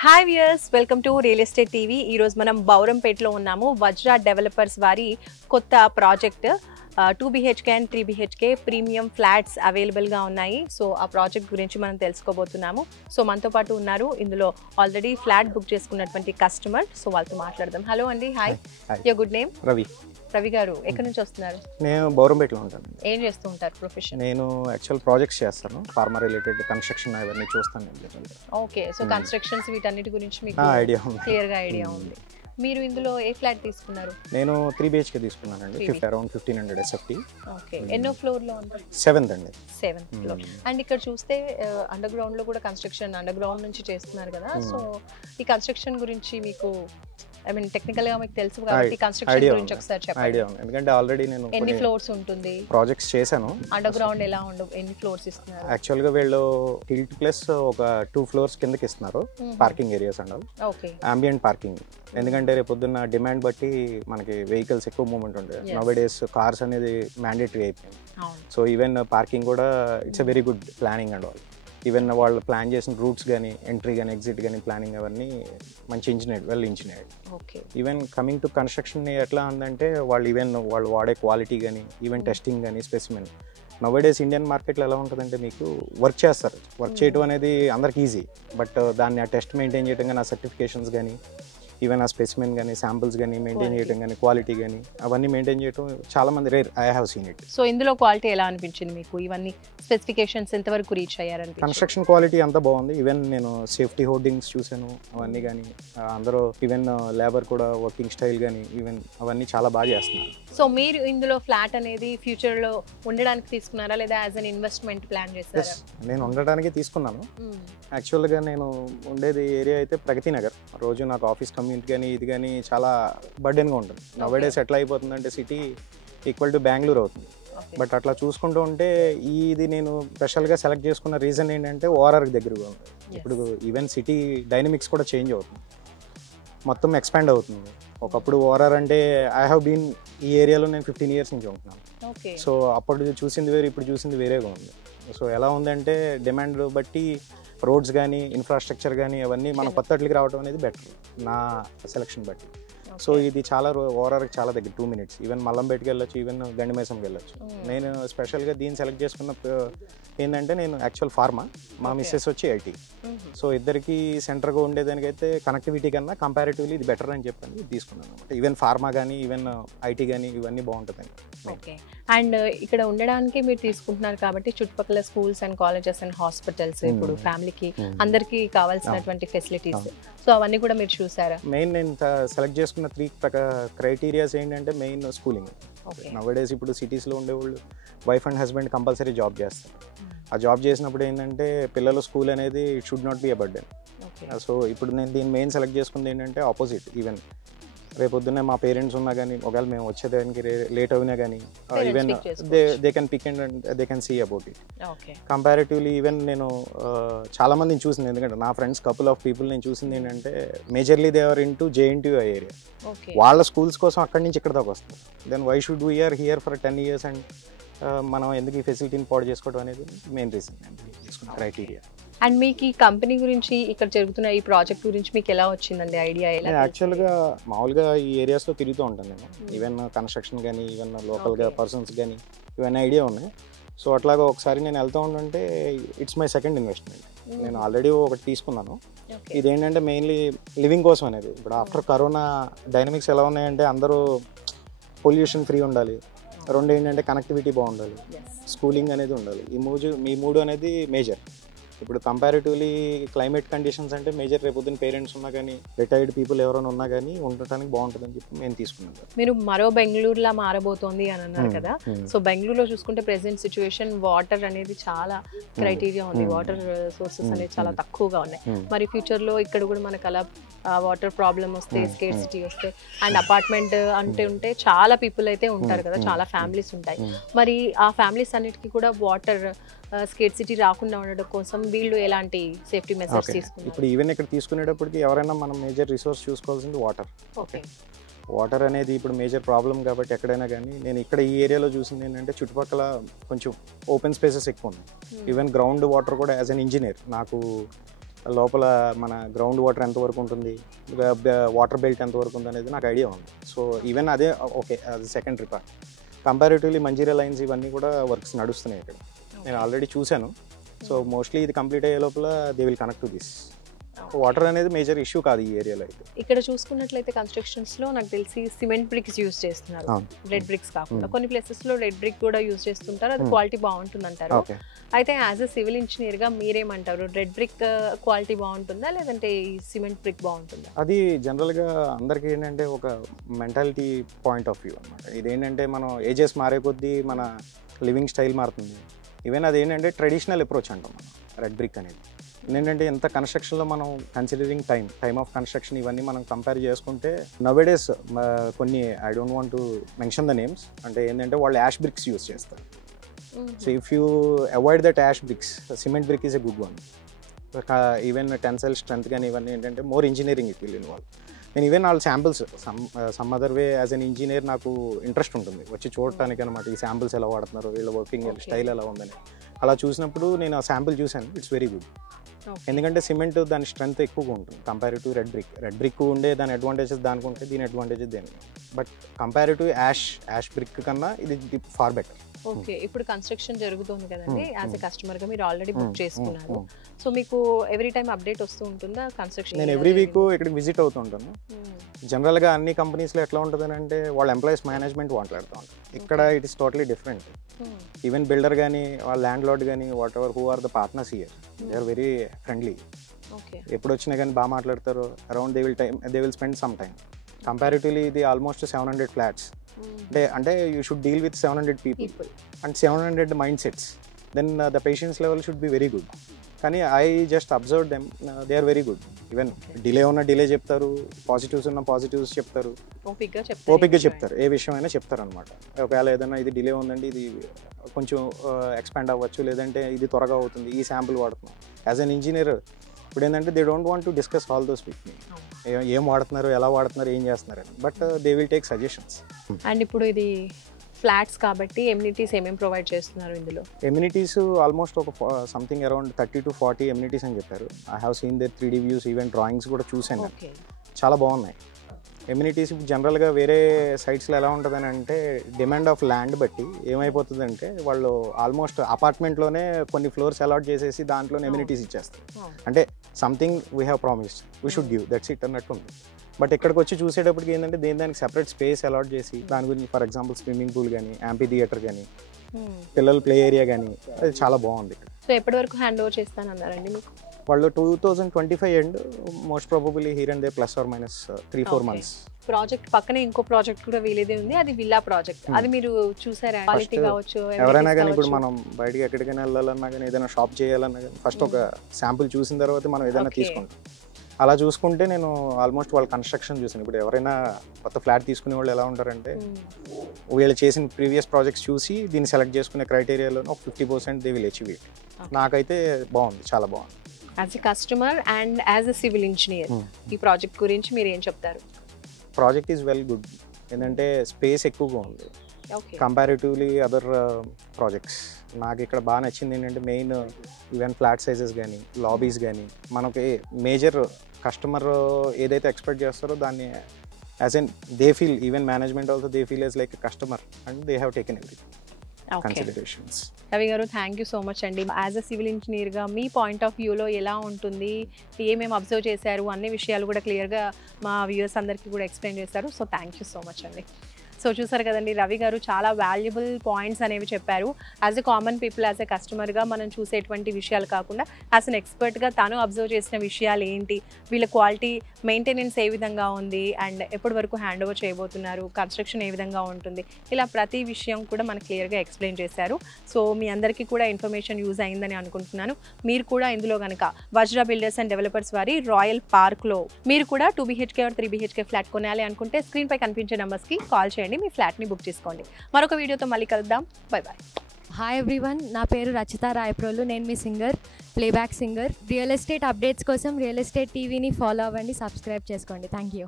Hi viewers, welcome to real estate TV. ఈరోజు మనం బౌరంపేటలో ఉన్నాము. వజ్రా డెవలపర్స్ వారి కొత్త project 2 BHK and 3 BHK premium flats అవైలబుల్గా ఉన్నాయి. సో ఆ ప్రాజెక్ట్ గురించి మనం తెలుసుకోబోతున్నాము. సో మనతో పాటు ఉన్నారు ఇందులో ఆల్రెడీ ఫ్లాట్ బుక్ చేసుకున్నటువంటి కస్టమర్. సో వాళ్ళతో మాట్లాడదాం. హలో అండి. Hi, your good name? Ravi. Ravi గారు ఎక్కడి నుంచి వస్తున్నారు? నేను బౌరంపేటలో ఉంటాను. ఏం చేస్తూ ఉంటారు ప్రొఫెషన్? నేను యాక్చువల్ ప్రాజెక్ట్స్ చేస్తాను, ఫార్మా రిలేటెడ్ కన్స్ట్రక్షన్ అవన్నీ చూస్తాను. ఓకే, సో కన్స్ట్రక్షన్స్ వీటన్నిటి గురించి మీకు ఐడియా ఉంది, క్లియర్గా ఐడియా ఉంది. మీరు ఇందులో ఏ ఫ్లాట్ తీసుకున్నారు? నేను 3 BHK తీసుకున్నానండి, అరౌండ్ 1500 SFT. ఓకే, ఎన్నో ఫ్లోర్ లో ఉంది? 7th అండి. 7th floor. అండ్ ఇక్కడ చూస్తే అండర్ గ్రౌండ్ లో కూడా కన్స్ట్రక్షన్ అండర్ గ్రౌండ్ నుంచి చేస్తున్నారు కదా. సో ఈ కన్స్ట్రక్షన్ గురించి మీకు టెక్నికల్ గా మీకు తెలుసు కాబట్టి కన్స్ట్రక్షన్ గురించి ఒకసారి చెప్పండి. ఐడియా ఉంది, ఎందుకంటే ఆల్రెడీ నేను ఎన్ని ఫ్లోర్స్ ఉంటుంది, ప్రాజెక్ట్స్ చేశాను. అండర్ గ్రౌండ్ ఎలా ఉండవు, ఎన్ని ఫ్లోర్స్ ఇస్తున్నారు? యాక్చువల్ గా వీళ్ళు టిల్ట్ ప్లస్ ఒక 2 floors కిందకి ఇస్తున్నారు, parking areas and okay, ambient parking. ఎందుకంటే రేపు పొద్దున్న డిమాండ్ బట్టి మనకి వెహికల్స్ ఎక్కువ మూవ్మెంట్ ఉంటుంది. నవ్ డేస్ కార్స్ అనేది మ్యాండేటరీ అయిపోయింది. సో ఈవెన్ పార్కింగ్ కూడా it's a very good planning and all. Even వాళ్ళు ప్లాన్ చేసిన రూట్స్ కానీ, ఎంట్రీ కానీ, ఎగ్జిట్ కానీ, ప్లానింగ్ అవన్నీ మంచి engineered, well engineered. Okay, even coming to construction ఎట్లా ఉందంటే వాళ్ళు వాడే క్వాలిటీ కానీ, ఈవెన్ టెస్టింగ్ కానీ, స్పెసిమెన్. నవ్ డేస్ ఇండియన్ మార్కెట్లో ఎలా ఉంటుందంటే మీకు వర్క్ చేస్తారు, వర్క్ చేయడం అనేది అందరికి ఈజీ. బట్ దాన్ని ఆ టెస్ట్ మెయింటైన్ చేయడం కానీ, ఆ సర్టిఫికేషన్స్ కానీ, ఈవెన్ ఆ స్పెసిమెన్ కానీ, శాంపుల్స్ కానీ మెయింటైన్ చేయడం కానీ, క్వాలిటీ కానీ అవన్నీ మెయింటైన్ చేయడం చాలా మంది rare. I have seen it. So ఇందులో క్వాలిటీ ఎలా అనిపించింది మీకు? ఇవన్నీ స్పెసిఫికేషన్స్ ఎంతవరకు రీచ్ అయ్యారని? కన్స్ట్రక్షన్ క్వాలిటీ అంతా బాగుంది. ఈవెన్ నేను సేఫ్టీ హోర్డింగ్స్ చూసాను, అవన్నీ కానీ అందరూ ఈవెన్ లేబర్ కూడా వర్కింగ్ స్టైల్ కానీ ఈవెన్ అవన్నీ చాలా బాగా చేస్తున్నారు. సో మీరు ఇందులో ఫ్లాట్ అనేది ఫ్యూచర్ లో ఉండడానికి తీసుకున్నారా లేదా యాజ్ అన్ ఇన్వెస్ట్మెంట్ ప్లాన్ చేస్తారా? నేను ఉండడానికి తీసుకున్నాను. యాక్చువల్గా నేను ఉండేది ఏరియా అయితే ప్రగతి నగర్. రోజు నాకు ఆఫీస్ కమ్యూనిటీ కానీ ఇది కానీ చాలా బర్డెన్గా ఉంటుంది. నవ్వేడేస్ ఎట్లా అయిపోతుందంటే సిటీ ఈక్వల్ టు బెంగళూరు అవుతుంది. బట్ అట్లా చూసుకుంటూ ఉంటే ఇది నేను స్పెషల్గా సెలెక్ట్ చేసుకున్న రీజన్ ఏంటంటే ఓఆర్ఆర్కి దగ్గరగా ఉంది. ఇప్పుడు ఈవెన్ సిటీ డైనమిక్స్ కూడా చేంజ్ అవుతుంది, మొత్తం ఎక్స్పాండ్ అవుతుంది. ఒకప్పుడు ఓఆర్ఆర్ అంటే ఐ హ్యావ్ బీన్ ఈ ఏరియాలో నేను 15 years నుంచి ఉంటున్నాను. సో అప్పుడు చూసింది వేరు, ఇప్పుడు చూసింది వేరేగా ఉంది. సో ఎలా ఉందంటే డిమాండ్ బట్టి రోడ్స్ కానీ, ఇన్ఫ్రాస్ట్రక్చర్ కానీ అవన్నీ మన కొత్తట్లకి రావడం అనేది బెటర్ నా సెలక్షన్ బట్టి. సో ఇది చాలా ఓవరాల్కి చాలా దగ్గర 2 minutes. ఈవెన్ మల్లంపేటకి వెళ్ళొచ్చు, ఈవెన్ గండిమైసంకి వెళ్ళొచ్చు. నేను స్పెషల్గా దీన్ని సెలెక్ట్ చేసుకున్న ఏంటంటే నేను యాక్చువల్ ఫార్మా, మా మిస్సెస్ వచ్చి ఐటీ. సో ఇద్దరికి సెంటర్గా ఉండేదానికైతే కనెక్టివిటీ కన్నా కంపారిటివ్లీ ఇది బెటర్ అని చెప్పని ఇది తీసుకున్నాను అనమాట. ఈవెన్ ఫార్మా కానీ, ఈవెన్ ఐటీ కానీ ఇవన్నీ బాగుంటుందండి. ఓకే, అండ్ ఇక్కడ ఉండడానికి మీరు తీసుకుంటున్నారు కాబట్టి చుట్టుపక్కల schools and colleges and hospitals, ఇప్పుడు ఫ్యామిలీకి అందరికీ కావాల్సినటువంటి ఫెసిలిటీస్, సో అవన్నీ కూడా మీరు చూసారా? మెయిన్ నేను సెలెక్ట్ చేసుకున్న 3 క్రైటీరియాస్ ఏంటంటే మెయిన్ స్కూలింగ్. నవ్వేడేస్ ఇప్పుడు సిటీస్లో ఉండేవాళ్ళు wife and husband compulsory job చేస్తారు. ఆ జాబ్ చేసినప్పుడు ఏంటంటే పిల్లల స్కూల్ అనేది it should not be a burden. So ఇప్పుడు నేను దీన్ని మెయిన్ సెలెక్ట్ చేసుకుంది ఏంటంటే ఆపోజిట్. ఈవెన్ రేపొద్దునే మా పేరెంట్స్ ఉన్నా కానీ, ఒకవేళ మేము వచ్చేదానికి లేట్ అయినా కానీ even they can pick and they can see about it. Comparatively even నేను చాలా మందిని చూసింది, ఎందుకంటే నా ఫ్రెండ్స్ కపుల్ ఆఫ్ పీపుల్ నేను చూసింది ఏంటంటే majorly they are in to JNTU area. వాళ్ళ స్కూల్స్ కోసం అక్కడి నుంచి ఇక్కడ దాకా వస్తుంది. Then why should we are here for 10 years and మనం ఎందుకు ఈ ఫెసిలిటీని పాడు చేసుకోవడం అనేది మెయిన్ రీజన్ తీసుకున్న క్రైటీరియా. అండ్ మీకు ఈ కంపెనీ గురించి, ఇక్కడ జరుగుతున్న ఈ ప్రాజెక్ట్ గురించి మీకు ఎలా వచ్చిందండి ఐడియా? యాక్చువల్గా మామూలుగా ఈ ఏరియాస్లో తిరుగుతూ ఉంటాను నేను. ఈవెన్ కన్స్ట్రక్షన్ కానీ, ఈవెన్ లోకల్గా పర్సన్స్ కానీ ఇవన్నీ ఐడియా ఉన్నాయి. సో అట్లాగా ఒకసారి నేను వెళ్తూ ఉంటుంటే ఇట్స్ మై సెకండ్ ఇన్వెస్ట్మెంట్. నేను ఆల్రెడీ ఒకటి తీసుకున్నాను. ఇదేంటంటే మెయిన్లీ లివింగ్ కోసం అనేది. ఇప్పుడు ఆఫ్టర్ కరోనా డైనమిక్స్ ఎలా ఉన్నాయంటే అందరూ పొల్యూషన్ ఫ్రీ ఉండాలి, రెండు ఏంటంటే కనెక్టివిటీ బాగుండాలి, స్కూలింగ్ అనేది ఉండాలి. ఈ మూడు అనేది మేజర్. ఇప్పుడు కంపారిటివ్లీ క్లైమేట్ కండిషన్స్ అంటే మేజర్. రేపొద్దున పేరెంట్స్ ఉన్నా కానీ, రిటైర్డ్ పీపుల్ ఎవరైనా ఉన్నా కానీ ఉండటానికి బాగుంటుందని చెప్పి నేను తీసుకున్నాను. మీరు మరో బెంగళూరులా మారబోతోంది అని అన్నారు కదా. సో బెంగళూరులో చూసుకుంటే ప్రెసెంట్ సిచ్యువేషన్ వాటర్ అనేది చాలా క్రైటీరియా ఉంది, వాటర్ సోర్సెస్ అనేది చాలా తక్కువగా ఉన్నాయి. మరి ఫ్యూచర్లో ఇక్కడ కూడా మనకు అలా వాటర్ ప్రాబ్లం వస్తే, స్కేర్సిటీ వస్తే, అండ్ అపార్ట్మెంట్ అంటే ఉంటే చాలా పీపుల్ అయితే ఉంటారు కదా, చాలా ఫ్యామిలీస్ ఉంటాయి. మరి ఆ ఫ్యామిలీస్ అన్నిటికీ కూడా వాటర్ స్కేర్సిటీ రాకుండా ఉండడం కోసం వీళ్ళు ఎలాంటి సేఫ్టీ మెజర్స్ తీసుకున్నారు? ఇప్పుడు ఈవెన్ ఇక్కడ తీసుకునేటప్పటికి ఎవరైనా మనం మేజర్ రిసోర్స్ చూసుకోవాల్సింది వాటర్. ఓకే, వాటర్ అనేది ఇప్పుడు మేజర్ ప్రాబ్లం కాబట్టి ఎక్కడైనా కానీ నేను ఇక్కడ ఈ ఏరియాలో చూసింది ఏంటంటే చుట్టుపక్కల కొంచెం ఓపెన్ స్పేసెస్ ఎక్కువ ఉన్నాయి. ఈవెన్ గ్రౌండ్ వాటర్ కూడా యాజ్ అన్ ఇంజనీర్ నాకు లోపల మన గ్రౌండ్ వాటర్ ఎంతవరకు ఉంటుంది, వాటర్ బెల్ట్ ఎంతవరకు ఉంది అనేది నాకు ఐడియా ఉంది. సో ఈవెన్ అదే ఓకే, అది secondary part. Comparatively Manjira lines ఇవన్నీ కూడా వర్క్స్ నడుస్తున్నాయి ఇక్కడ, నేను ఆల్రెడీ చూశాను. సో మోస్ట్లీ ఇది కంప్లీట్ అయ్యే లోపల they will connect to this. Water అనేది మేజర్ ఇష్యూ కాదు ఈ ఏరియాలో అయితే. ఇక్కడ చూసుకున్నట్లయితే కన్స్ట్రక్షన్స్ లో నాకు తెలిసి సిమెంట్ బ్రిక్స్ యూజ్ చేస్తున్నారు, రెడ్ బ్రిక్స్ కాకుండా. కొన్ని ప్లేసెస్ లో రెడ్ బ్రిక్ కూడా యూజ్ చేస్తుంటారు, అది క్వాలిటీ బాగుంటుంది అంటారు. అయితే యాజ్ అ సివిల్ ఇంజనీర్ గా మీరేమంటారు, రెడ్ బ్రిక్ క్వాలిటీ బాగుంటుందా లేదంటే ఈ సిమెంట్ బ్రిక్ బాగుంటుందా? అది జనరల్ గా అందరికి ఏంటంటే ఒక మెంటాలిటీ పాయింట్ ఆఫ్ వ్యూ అనమాట. ఇదేంటంటే మనం ఏజెస్ మారే కొద్దీ మన లివింగ్ స్టైల్ మారుతుంది. ఈవెన్ అదేంటంటే ట్రెడిషనల్ అప్రోచ్ అంటాం మనం రెడ్ బ్రిక్ అనేది. ఏంటంటే ఎంత కన్స్ట్రక్షన్లో మనం కన్సిడరింగ్ టైమ్ ఆఫ్ కన్స్ట్రక్షన్ ఇవన్నీ మనం కంపేర్ చేసుకుంటే నవేడేస్ కొన్ని I don't want to mention the names, అంటే ఏంటంటే వాళ్ళు యాష్ బ్రిక్స్ యూస్ చేస్తారు. So if you avoid that ash bricks, cement brick is a good one. Even tensile strength కానీ ఇవన్నీ ఏంటంటే more engineering it will involve. నేను even వాళ్ళ samples some other way as an engineer నాకు interest ఉంటుంది వచ్చి చూడటానికి అనమాట. ఈ శాంపిల్స్ ఎలా వాడుతున్నారు, వీళ్ళ వర్కింగ్ స్టైల్ ఎలా ఉందని అలా చూసినప్పుడు నేను ఆ శాంపిల్ చూశాను. It's very good. ఎందుకంటే సిమెంట్ దాని స్ట్రెంత్ ఎక్కువగా ఉంటుంది compare to red brick. Red brick ఉండే దాని అడ్వాంటేజెస్ దానికి ఉంటే, దీని అడ్వాంటేజెస్ దేనికి. But compare to ash brick కన్నా ఇది ఫార్ బెటర్. ఓకే, ఇప్పుడు కన్స్ట్రక్షన్ జరుగుతుంది కదండి, యాజ్ ఎ కస్టమర్ గా మీరు ఆల్రెడీ బుక్ చేసుకున్నారు. సో మీకు ఎవ్రీ టైం అప్డేట్ వస్తూ ఉంటుందా కన్స్ట్రక్షన్? నేను ఎవ్రీ వీక్ ఇక్కడికి విజిట్ అవుతూ ఉంటాను. జనరల్గా అన్ని కంపెనీస్లో ఎట్లా ఉంటుంది అంటే వాళ్ళ ఎంప్లాయీస్ మేనేజ్మెంట్ మాట్లాడుతూ ఉంటారు. ఇక్కడ it is totally different. Even builder కానీ వాళ్ళ ల్యాండ్ లార్డ్ కానీ whatever who are the partners here, they are very friendly. ఎప్పుడు వచ్చినా కానీ బాగా మాట్లాడతారు. Around they will spend some time. Comparatively ఇది ఆల్మోస్ట్ 700 ఫ్లాట్స్. అంటే you should deal with 700 people and 700 mindsets. Then the patience level should be very good. కానీ I just observe them, they are very good. Even delay ఉన్న delay చెప్తారు, positives ఉన్న positives చెప్తారు, ఓపిక్గా చెప్తారు, ఏ విషయం అయినా చెప్తారు అనమాట. ఒకవేళ ఏదైనా ఇది డిలే ఉందండి, ఇది కొంచెం ఎక్స్పాండ్ అవ్వచ్చు, లేదంటే ఇది త్వరగా అవుతుంది, ఈ శాంపుల్ వాడుతున్నాం. యాజ్ అన్ ఇంజనీర్ ఇప్పుడు ఏంటంటే they don't want to discuss all those with me, ఏం వాడుతున్నారు, ఎలా వాడుతున్నారు, ఏం చేస్తున్నారు అని. But they will take suggestions. And ఇప్పుడు ఇది ఫ్లాట్స్ కాబట్టి ఎమ్యూనిటీస్ ఏమేమి ప్రొవైడ్ చేస్తున్నారు ఇందులో? ఎమ్యూనిటీస్ ఆల్మోస్ట్ ఒక సంథింగ్ అరౌండ్ 30 to 40 ఎమ్యూనిటీస్ అని చెప్పారు. I have seen their 3D వ్యూస్, ఈవెన్ డ్రాయింగ్స్ కూడా చూసాను. చాలా బాగున్నాయి ఎమ్యూనిటీస్. జనరల్గా వేరే సైట్స్లో ఎలా ఉంటుందని అంటే డిమాండ్ ఆఫ్ ల్యాండ్ బట్టి ఏమైపోతుందంటే వాళ్ళు ఆల్మోస్ట్ అపార్ట్మెంట్లోనే కొన్ని ఫ్లోర్స్ అలాట్ చేసేసి దాంట్లోనే ఎమ్యూనిటీస్ ఇచ్చేస్తారు. అంటే something we have promised, we should give, that's it అన్నట్టు ఉంది. బట్ ఇక్కడికి వచ్చి చూసేటప్పటికి ఏంటంటే దానికి సెపరేట్ స్పేస్ అలాట్ చేసి దాని గురించి ఫర్ ఎగ్జాంపుల్ స్విమ్మింగ్ పూల్ కానీ, యాంపీ థియేటర్ కానీ, పిల్లల ప్లే ఏరియా కానీ, అది చాలా బాగుంది. సో ఎప్పటి వరకు హ్యాండ్ ఓవర్ చేస్తానన్నారండి మీకు? వాళ్ళు 2025 and most probably here and they plus or minus 3-4 months. Project పక్కనే ఇంకో ప్రాజెక్ట్ కూడా వీలేదే ఉంది, అది విల్లా ప్రాజెక్ట్. అది మీరు చూసారా? క్వాలిటీ కావచ్చు, ఎవరైనా కానీ ఇప్పుడు మనం బయటికి ఎక్కడికైనా వెళ్ళాలన్నా కానీ, ఏదైనా షాప్ చేయాలన్నా కానీ ఫస్ట్ ఒక శాంపుల్ చూసిన తర్వాత మనం ఏదైనా తీసుకుంటాం. అలా చూసుకుంటే నేను ఆల్మోస్ట్ వాళ్ళ కన్స్ట్రక్షన్ చూసాను. ఇప్పుడు ఎవరైనా కొత్త ఫ్లాట్ తీసుకునే వాళ్ళు ఎలా ఉంటారంటే వీళ్ళు చేసిన ప్రీవియస్ ప్రాజెక్ట్స్ చూసి దీన్ని సెలెక్ట్ చేసుకునే క్రైటీరియాలో ఒక 50% దే విల్ అచీవ్ ఇట్. నాకైతే బాగుంది, చాలా బాగుంది. As a customer and as a civil engineer ఈ ప్రాజెక్ట్ గురించి మీరు ఏం చెప్తారు? Project is well good. ఏంటంటే స్పేస్ ఎక్కువగా ఉంది కంపారిటివ్లీ అదర్ ప్రాజెక్ట్స్. నాకు ఇక్కడ బాగా నచ్చింది ఏంటంటే మెయిన్ ఈవెన్ ఫ్లాట్ సైజెస్ కానీ, లాబీస్ కానీ, మనకి మేజర్ కస్టమర్ ఏదైతే ఎక్స్పెక్ట్ చేస్తారో దాన్ని as N they feel, even management also they feel as like customer and they have taken everything considerations. Ravi గారు, థ్యాంక్ యూ సో మచ్ అండి. యాజ్ అ సివిల్ ఇంజనీర్గా మీ point of వ్యూలో ఎలా ఉంటుంది, ఏమేమి అబ్జర్వ్ చేశారు అన్ని విషయాలు కూడా క్లియర్గా మా వ్యూయర్స్ అందరికీ కూడా ఎక్స్ప్లెయిన్ చేశారు. So thank you so much అండి. సో చూసారు కదండి, రవి గారు చాలా వాల్యుబుల్ పాయింట్స్ అనేవి చెప్పారు. As a common people, as a కస్టమర్గా మనం చూసేటువంటి విషయాలు కాకుండా యాజ్ అన్ ఎక్స్పర్ట్గా తను అబ్జర్వ్ చేసిన విషయాలు ఏంటి, వీళ్ళ క్వాలిటీ మెయింటెనెన్స్ ఏ విధంగా ఉంది, అండ్ ఎప్పటి వరకు హ్యాండ్ ఓవర్ చేయబోతున్నారు, కన్స్ట్రక్షన్ ఏ విధంగా ఉంటుంది, ఇలా ప్రతి విషయం కూడా మనకు క్లియర్గా ఎక్స్ప్లెయిన్ చేశారు. సో మీ అందరికీ కూడా ఇన్ఫర్మేషన్ యూజ్ అయిందని అనుకుంటున్నాను. మీరు కూడా ఇందులో కనుక వజ్రా బిల్డర్స్ అండ్ డెవలపర్స్ వారి రాయల్ పార్క్లో మీరు కూడా 2 BHK or 3 BHK ఫ్లాట్ కొనాలి అనుకుంటే స్క్రీన్పై కనిపించే నెంబర్స్కి కాల్ చేయండి, మీ ఫ్లాట్ని బుక్ చేసుకోండి. మరొక వీడియోతో మళ్ళీ కలుద్దాం. Bye bye. హాయ్ ఎవ్రీవన్, నా పేరు రచిత రాయప్రోలు. నేను మీ singer, playback singer. Real estate updates కోసం రియల్ ఎస్టేట్ టీవీని ఫాలో అవ్వండి, సబ్స్క్రైబ్ చేసుకోండి. Thank you.